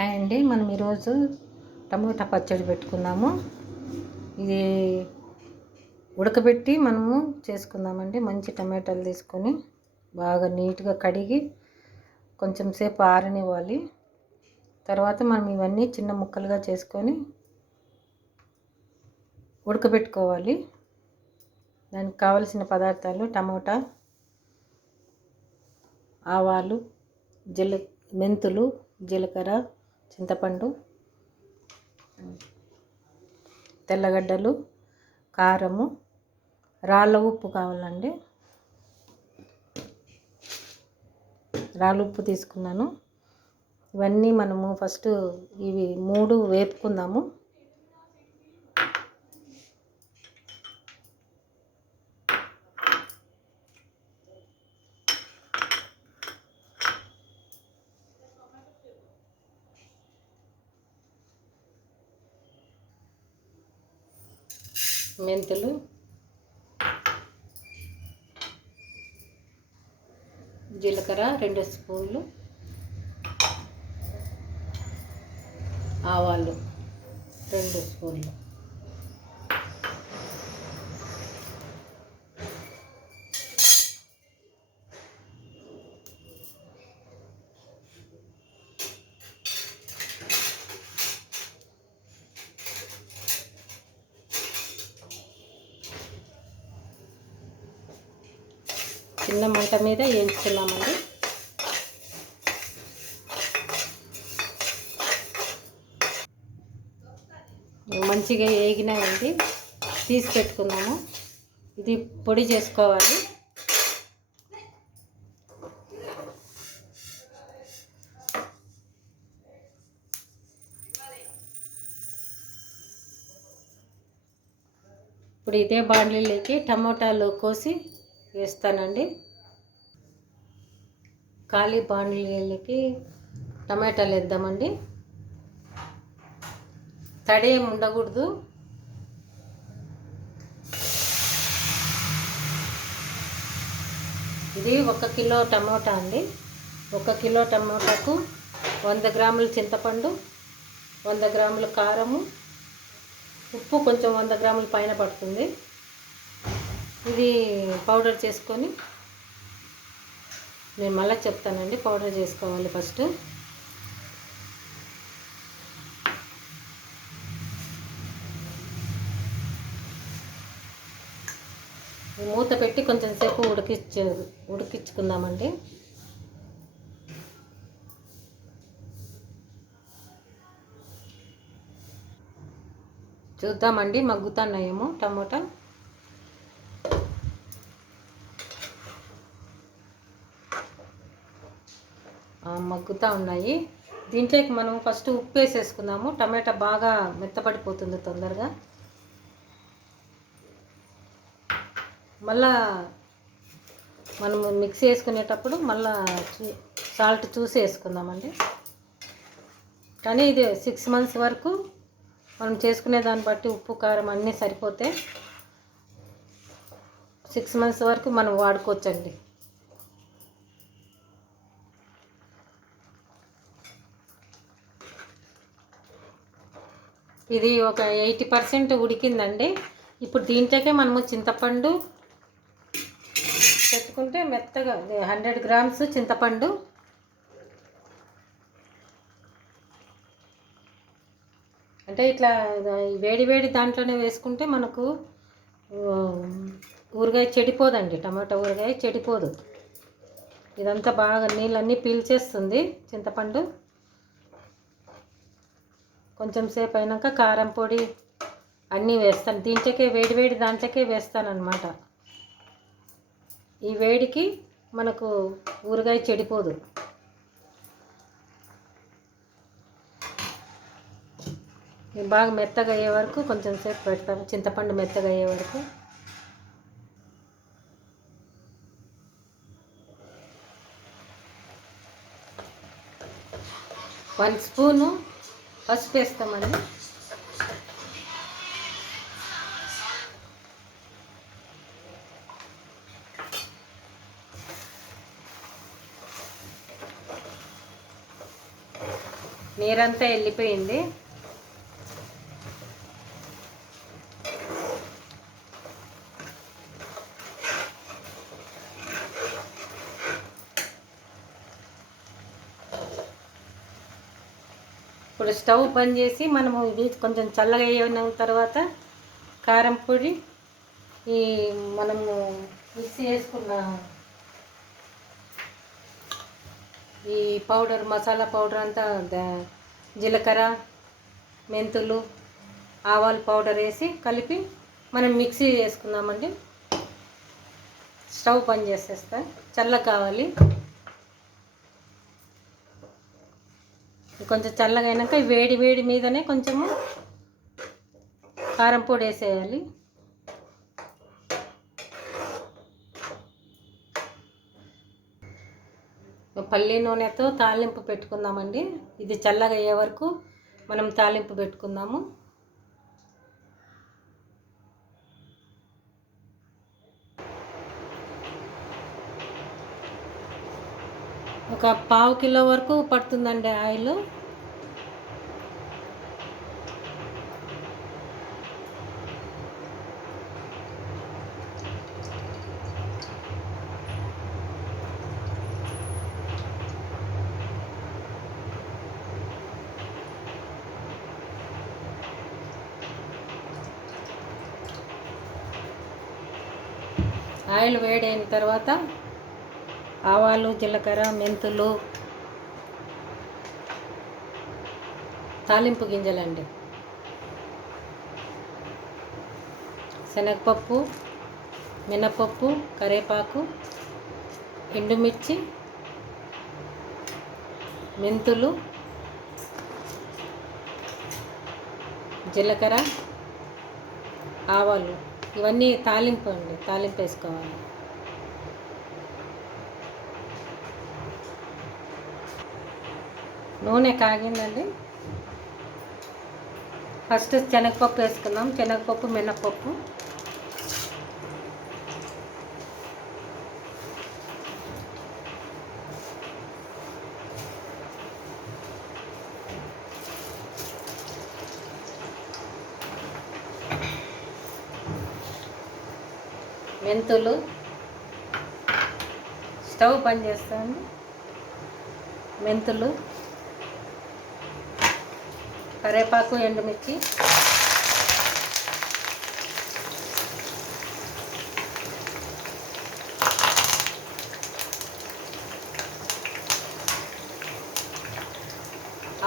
Hi అండి, మనం ఈరోజు టమోటా పచ్చడి పెట్టుకున్నాము. ఇది ఉడకబెట్టి మనము చేసుకుందామండి. మంచి టమాటాలు తీసుకొని బాగా నీట్గా కడిగి కొంచెం సేపు ఆరనివ్వాలి. తర్వాత మనం ఇవన్నీ చిన్న ముక్కలుగా చేసుకొని ఉడకబెట్టుకోవాలి. దానికి కావలసిన పదార్థాలు టమోటా, ఆవాలు, మెంతులు, జీలకర్ర, చింతపండు, తెల్లగడ్డలు, కారము, రాళ్ళ ఉప్పు కావాలండి. రాళ్ళ ఉప్పు తీసుకున్నాను. ఇవన్నీ మనము ఫస్ట్ ఇవి 3 వేపుకుందాము. మెంతులు, జీలకర్ర 2 స్పూన్లు, ఆవాలు 2 స్పూన్లు, చిన్న మంట మీద వేయించుకున్నామండి. మంచిగా వేగినాయండి, తీసి పెట్టుకున్నాము. ఇది పొడి చేసుకోవాలి. ఇప్పుడు ఇదే బాండ్లీలోకి టమోటాలు కోసి వేస్తానండి. ఖాళీ బాండ్లీలోకి టమాటాలు వేద్దామండి. తడి ఏమి ఉండకూడదు. ఇది 1 కిలో టమోటా అండి. 1 కిలో టమోటాకు 100 గ్రాముల చింతపండు, 100 గ్రాముల కారము, ఉప్పు కొంచెం 100 గ్రాముల పైన పడుతుంది. ఇది పౌడర్ చేసుకొని నేను మళ్ళీ చెప్తానండి. పౌడర్ చేసుకోవాలి ఫస్ట్. మూత పెట్టి కొంచెం సేపు ఉడికించుకుందామండి. చూద్దామండి మగ్గుతున్నాయేమో టమోటా. మగ్గుతూ ఉన్నాయి. దీంట్లోకి మనం ఫస్ట్ ఉప్పు వేసేసుకుందాము. టమాటా బాగా మెత్తపడిపోతుంది తొందరగా. మళ్ళా మనము మిక్సీ వేసుకునేటప్పుడు మళ్ళా సాల్ట్ చూసి వేసుకుందామండి. కానీ ఇది 6 months వరకు మనం చేసుకునే దాన్ని బట్టి ఉప్పు కారం అన్నీ సరిపోతే 6 months వరకు మనం వాడుకోవచ్చండి. ఇది ఒక 80% ఉడికిందండి. ఇప్పుడు దీంట్లోకే మనము చింతపండు పెట్టుకుంటే మెత్తగా 100 grams చింతపండు, అంటే ఇట్లా వేడి వేడి దాంట్లోనే వేసుకుంటే మనకు ఊరగాయ చెడిపోదండి. టమాటా ఊరగాయ చెడిపోదు. ఇదంతా బాగా నీళ్ళన్నీ పీల్చేస్తుంది చింతపండు. కొంచెం సేపు అయినాక కారం పొడి అన్నీ వేస్తాను. దీంట్లోకే వేడి దాంట్లోకే వేస్తానన్నమాట. ఈ వేడికి మనకు ఊరగాయ చెడిపోదు. బాగా మెత్తగా అయ్యే వరకు కొంచెం సేపు పెడతాము. చింతపండు మెత్తగా అయ్యే వరకు. వన్ స్పూను పసుపు వేస్తామండి. నీరంతా వెళ్ళిపోయింది. ఇప్పుడు స్టవ్ బంద్ చేసి మనము ఇది కొంచెం చల్లగా అయిన తర్వాత కారం పొడి, ఈ మనము మిక్సీ వేసుకున్న ఈ పౌడర్, మసాలా పౌడర్ అంతా, జీలకర్ర, మెంతులు, ఆవాల పౌడర్ వేసి కలిపి మనం మిక్సీ వేసుకుందామండి. స్టవ్ బంద్ చేసేస్తా. చల్లగా కావాలి. కొంచెం చల్లగా అయినాక వేడి వేడి మీదనే కొంచెము కారం పొడి వేసేయాలి. పల్లి నూనెతో తాలింపు పెట్టుకుందామండి. ఇది చల్లగా అయ్యే వరకు మనం తాలింపు పెట్టుకుందాము. ఒక 1/2 కిలో వరకు పడుతుందండి ఆయిల్. ఆయిల్ వేడైన తర్వాత ఆవాలు, జీలకర్ర, మెంతులు, తాలింపు గింజలండి, శనగపప్పు, మినపప్పు, కరివేపాకు, ఎండుమిర్చి, మెంతులు, జీలకర్ర, ఆవాలు, ఇవన్నీ తాలింపు అండి. తాలింపు వేసుకోవాలి. నూనె కాగిందండి. ఫస్ట్ శనగపప్పు వేసుకుందాం. శనగపప్పు, మినపప్పు, మెంతులు. స్టవ్ బంద్ చేస్తాను. మెంతులు, కరివేపాకు, ఎండుమిర్చి,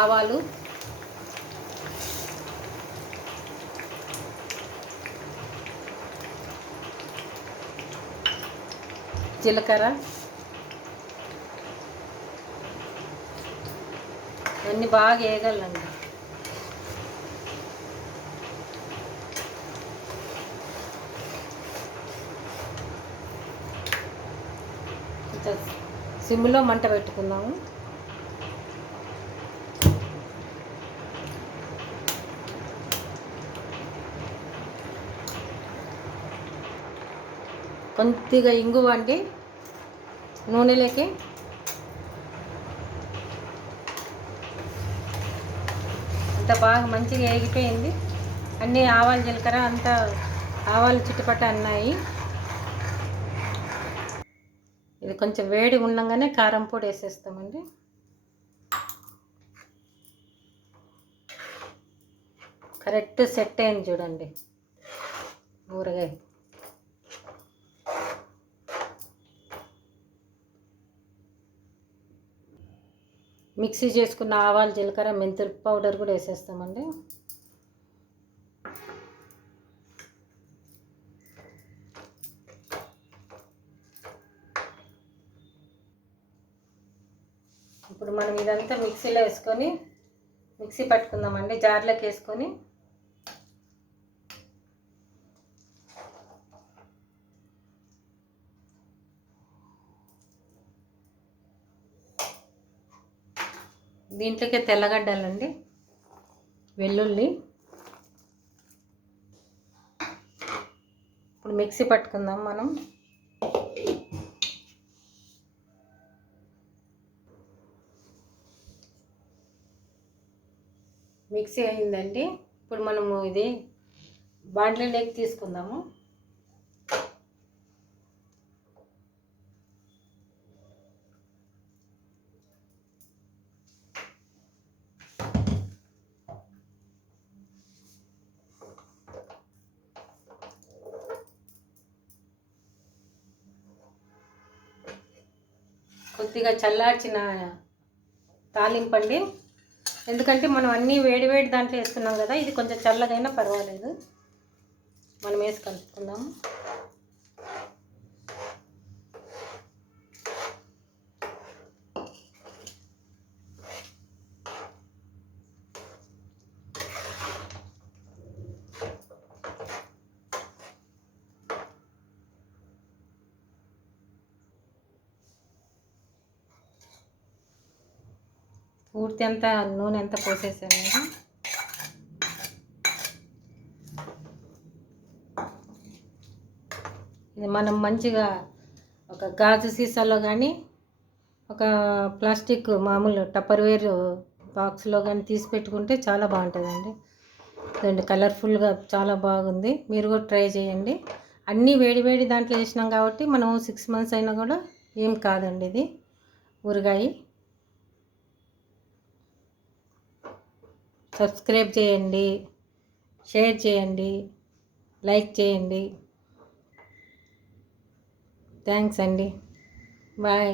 ఆవాలు, జీలకర్ర, అన్నీ బాగా వేయగలండి. సిమ్లో మంట పెట్టుకుందాము. కొద్దిగా ఇంగువ అండి నూనెలోకి. అంత బాగా మంచిగా వేగిపోయింది. అన్నీ ఆవాలు, జీలకర్ర అంతా ఆవాలు చుట్టుపట్ట అన్నాయి. ఇది కొంచెం వేడి ఉండగానే కారం పొడి వేసేస్తామండి. కరెక్ట్ సెట్ అయింది చూడండి ఊరగాయ. మిక్సీ చేసుకున్న ఆవాలు, జీలకర్ర, మెంతుల పౌడర్ కూడా వేసేస్తామండి. ఇప్పుడు మనం ఇదంతా మిక్సీలో వేసుకొని మిక్సీ పట్టుకుందామండి. జార్లోకి వేసుకొని దీంట్లోకి తెల్లగడ్డలండి, వెల్లుల్లి. ఇప్పుడు మిక్సీ పట్టుకుందాం మనం. మిక్సీ అయిందండి. ఇప్పుడు మనము ఇది బాండ్లీలోకి తీసుకుందాము. కొద్దిగా చల్లార్చిన తాలింపండి. ఎందుకంటే మనం అన్నీ వేడి వేడి దాంట్లో వేసుకున్నాం కదా, ఇది కొంచెం చల్లగైనా పర్వాలేదు. మనం వేసి కలుపుకుందాము. పూర్తి అంతా నూనె అంతా పోసేసాను నేను. ఇది మనం మంచిగా ఒక గాజు సీసాలో కానీ ఒక ప్లాస్టిక్ మామూలు టప్పర్వేర్ బాక్స్లో కానీ తీసి పెట్టుకుంటే చాలా బాగుంటుందండి. రెండు కలర్ఫుల్గా చాలా బాగుంది. మీరు కూడా ట్రై చేయండి. అన్నీ వేడి వేడి దాంట్లో వేసినాం కాబట్టి మనం 6 months అయినా కూడా ఏం కాదండి. ఇది ఊరగాయ. సబ్స్క్రైబ్ చేయండి, షేర్ చేయండి, లైక్ చేయండి. థ్యాంక్స్ అండి. బాయ్.